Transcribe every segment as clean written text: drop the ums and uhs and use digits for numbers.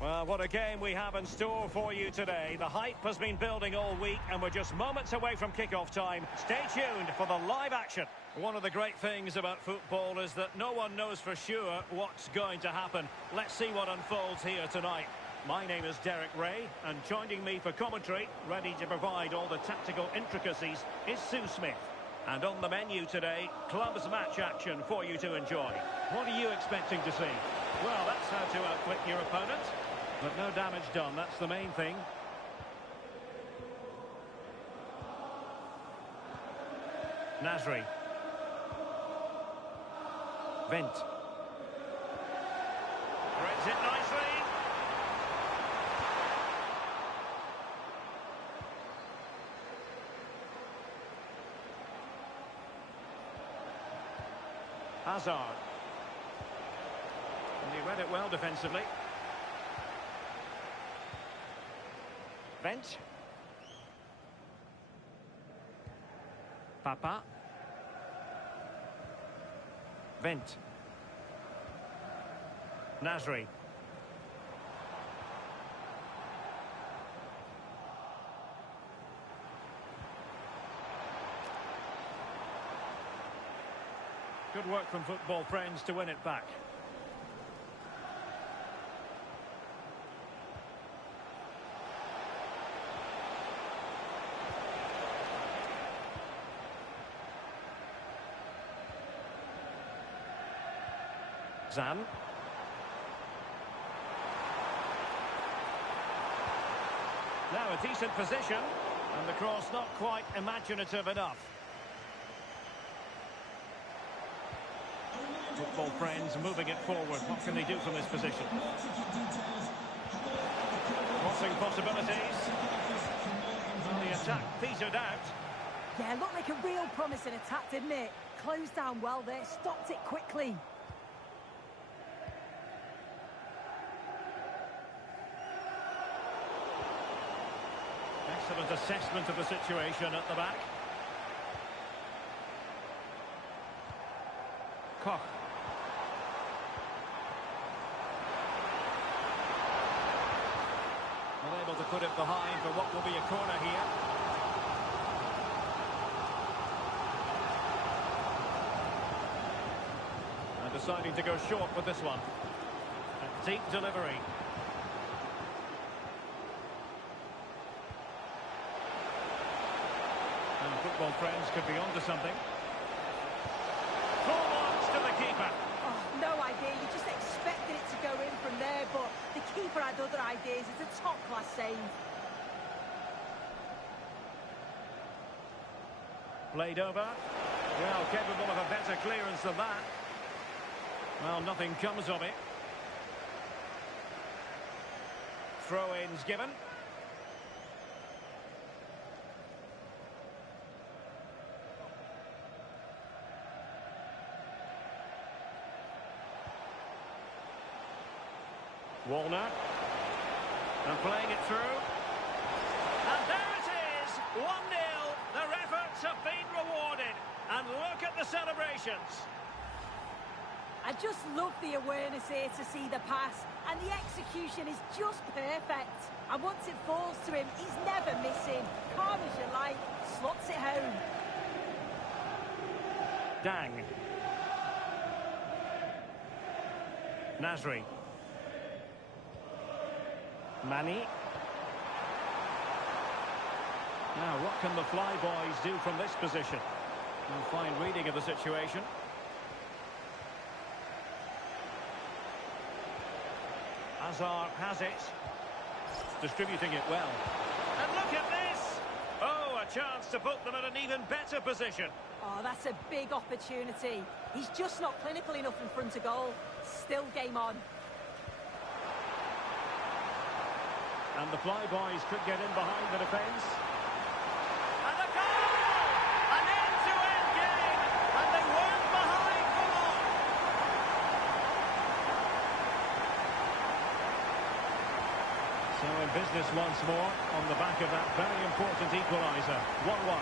Well, what a game we have in store for you today. The hype has been building all week and we're just moments away from kick-off time. Stay tuned for the live action. One of the great things about football is that no one knows for sure what's going to happen. Let's see what unfolds here tonight. My name is Derek Ray, and joining me for commentary, ready to provide all the tactical intricacies, is Sue Smith. And on the menu today, clubs match action for you to enjoy. What are you expecting to see? Well, that's how to outwit your opponent. But no damage done, that's the main thing. Nasri. Vent. Threads it nicely. Hazard. And he read it well defensively. Vent. Papa. Vent. Nasri. Good work from football friends to win it back. Zan. Now a decent position, and the cross not quite imaginative enough. Football friends moving it forward. What can they do from this position? Crossing possibilities. Well, the attack petered out. Yeah, looked like a real promising attack, didn't it? Closed down well there, stopped it quickly. Excellent assessment of the situation at the back. Koch. Unable to put it behind for what will be a corner here. And deciding to go short with this one. A deep delivery. And football friends could be onto something. Full marks to the keeper. Oh, no idea. You just expected it to go in from there, but the keeper had other ideas. It's a top-class save. Played over. Well, capable of a better clearance than that. Well, nothing comes of it. Throw-ins given. Walner. And playing it through. And there it is! 1-0. Their efforts have been rewarded. And look at the celebrations. I just love the awareness here to see the pass. And the execution is just perfect. And once it falls to him, he's never missing. Calm as you like. Slots it home. Dang. Nasri. Manny. Now, what can the Flyboys do from this position? A fine reading of the situation. Hazard has it. Distributing it well. And look at this! Oh, a chance to put them in an even better position. Oh, that's a big opportunity. He's just not clinical enough in front of goal. Still game on. And the Flyboys could get in behind the defence. And a goal! An end-to-end game! And they weren't behind for long! So in business once more, on the back of that very important equaliser. 1-1.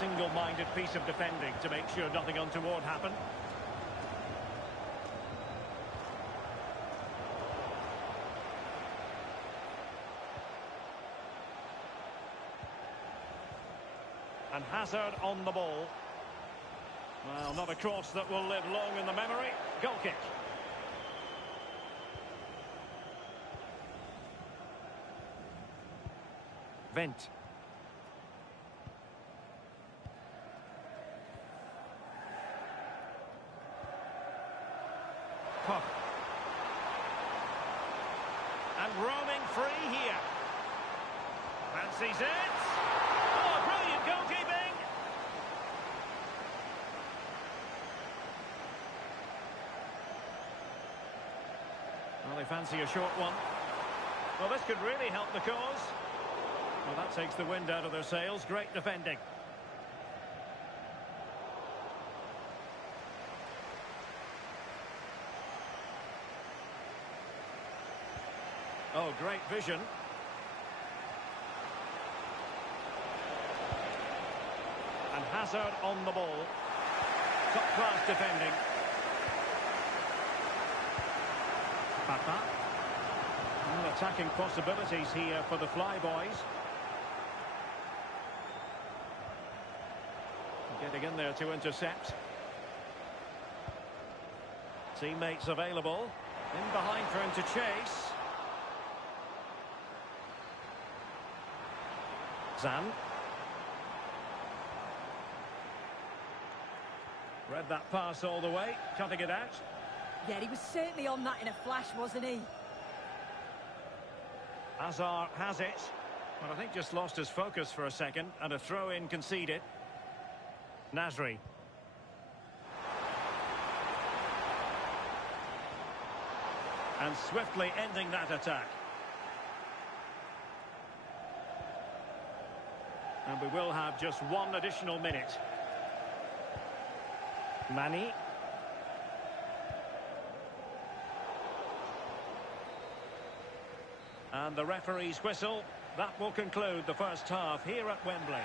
single-minded piece of defending to make sure nothing untoward happened. And Hazard on the ball. Well, not a cross that will live long in the memory. Goal kick. Vent. Puck. And roaming free here. Fancies it. Oh, brilliant goalkeeping. Well, they fancy a short one. Well, this could really help the cause. Well, that takes the wind out of their sails. Great defending. Oh, great vision. And Hazard on the ball. Top-class defending. Wachaa. Attacking possibilities here for the Flyboys. Getting in there to intercept. Teammates available. In behind for him to chase. Zan. Read that pass all the way, cutting it out. Yeah, he was certainly on that in a flash, wasn't he? Azar has it. But I think just lost his focus for a second, and a throw-in conceded. Nasri. And swiftly ending that attack. And we will have just one additional minute. Mani. And the referee's whistle. That will conclude the first half here at Wembley.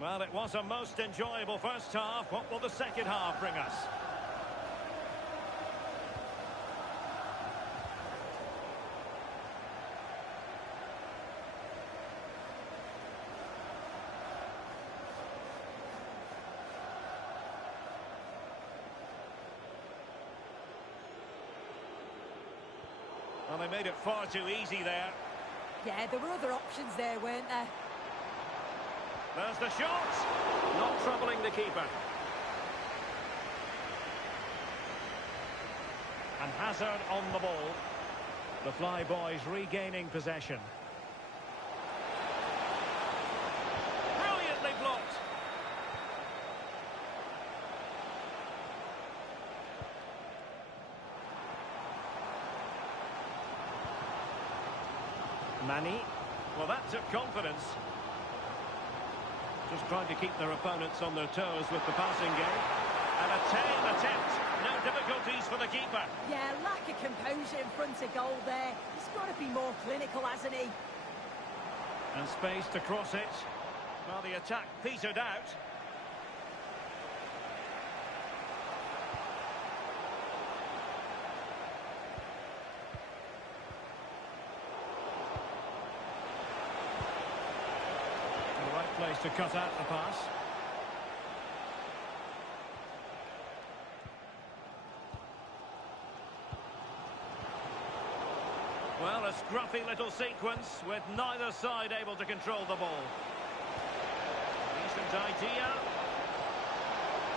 Well, it was a most enjoyable first half. What will the second half bring us? Well, they made it far too easy there. Yeah, there were other options there, weren't there? There's the shot. Not troubling the keeper. And Hazard on the ball. The Flyboys regaining possession. Brilliantly blocked. Mani. Well, that took confidence. Just trying to keep their opponents on their toes with the passing game. And a tame attempt. No difficulties for the keeper. Yeah, lack of composure in front of goal there. He's got to be more clinical, hasn't he? And space to cross it. Well, the attack petered out. Place to cut out the pass. Well, a scruffy little sequence with neither side able to control the ball. Decent idea.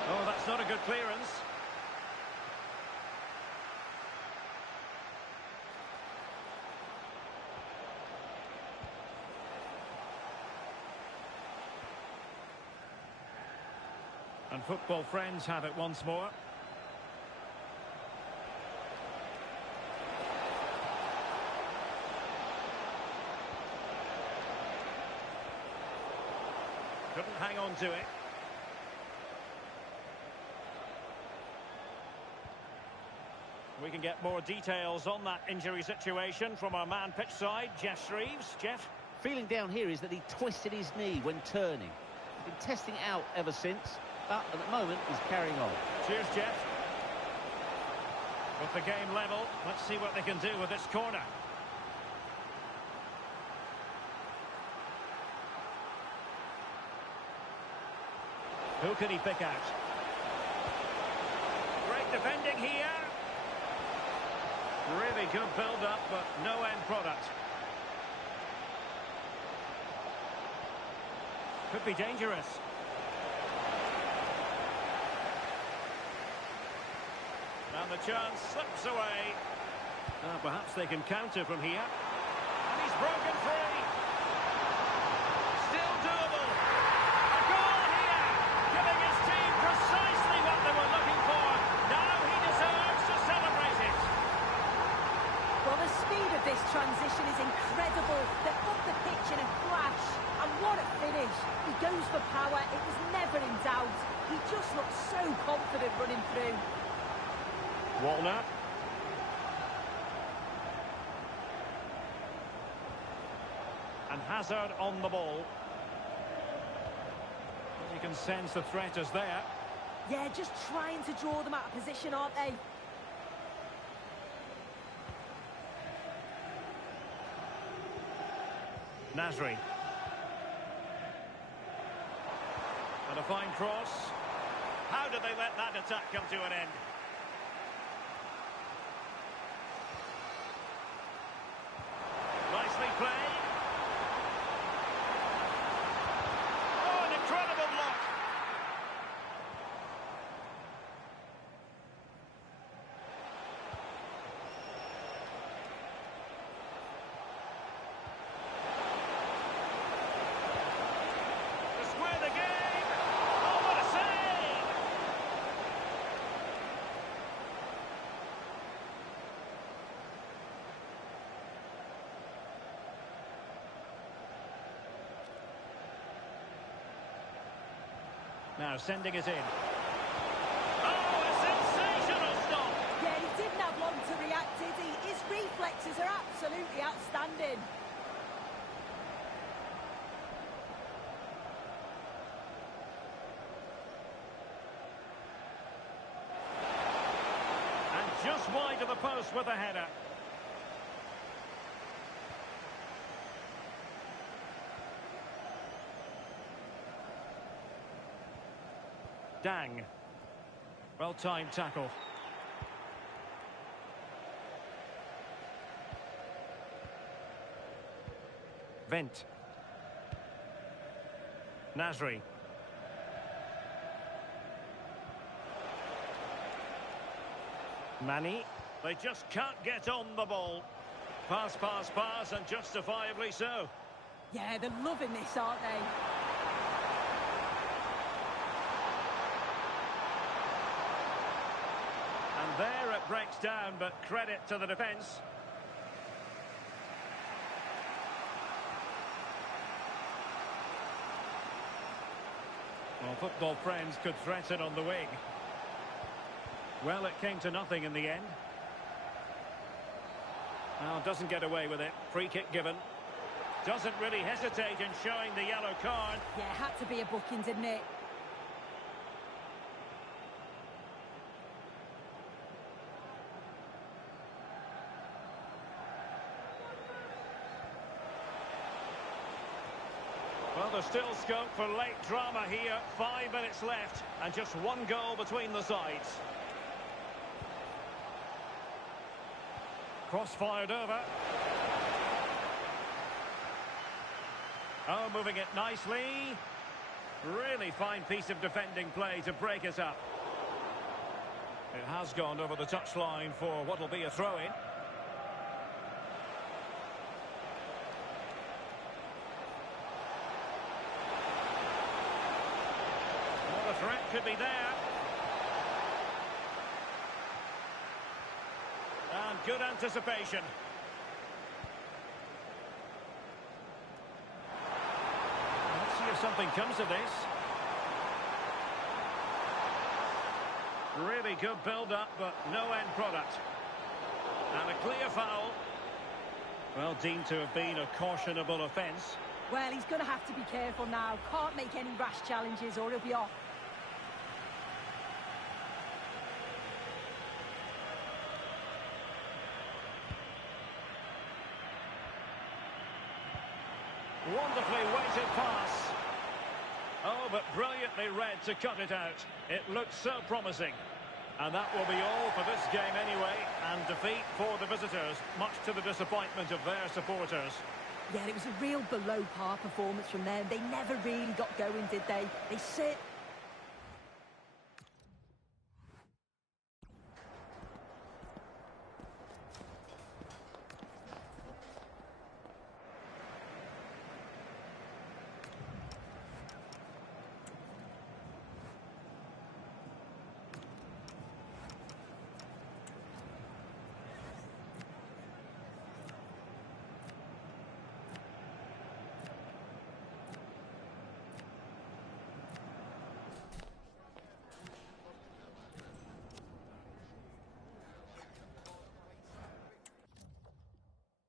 Oh, that's not a good clearance. And football friends have it once more. Couldn't hang on to it. We can get more details on that injury situation from our man pitch side, Jeff Shreves. Jeff? Feeling down here is that he twisted his knee when turning. He's been testing it out ever since, but at the moment he's carrying on. Cheers, Jeff. With the game level, let's see what they can do with this corner. Who can he pick out? Great defending here. Really good build-up, but no end product. Could be dangerous. And the chance slips away. Perhaps they can counter from here. And he's broken free. Still doable. A goal here, giving his team precisely what they were looking for. Now he deserves to celebrate it. Well, the speed of this transition is incredible. They're up the pitch in a flash. And what a finish. He goes for power. It was never in doubt. He just looks so confident running through. Walner. And Hazard on the ball. You can sense the threat is there. Yeah, just trying to draw them out of position, aren't they? Nasri. And a fine cross. How did they let that attack come to an end? Nicely played. Oh, an incredible block. To square the game. Oh, what a save! Now sending it in. Oh, a sensational stop! Yeah, he didn't have long to react, did he? His reflexes are absolutely outstanding. And just wide of the post with a header. Dang. Well-timed tackle. Vent. Nasri. Manny. They just can't get on the ball. Pass, pass, pass, and justifiably so. Yeah, they're loving this, aren't they? And there it breaks down, but credit to the defence. Well, football friends could threaten on the wing. Well, it came to nothing in the end. Well, doesn't get away with it. Free kick given. Doesn't really hesitate in showing the yellow card. Yeah, had to be a booking, didn't it? Well, there's still scope for late drama here. 5 minutes left, and just one goal between the sides. Cross-fired over. Oh, moving it nicely. Really fine piece of defending play to break it up. It has gone over the touchline for what will be a throw-in. Well, the threat could be there. And good anticipation. Let's see if something comes of this. Really good build-up, but no end product. And a clear foul. Well, deemed to have been a cautionable offence. Well, he's going to have to be careful now. Can't make any rash challenges or he'll be off. Wonderfully weighted pass. Oh, but brilliantly read to cut it out. It looks so promising. And that will be all for this game anyway. And defeat for the visitors, much to the disappointment of their supporters. Yeah, it was a real below-par performance from them. They never really got going, did they? They sit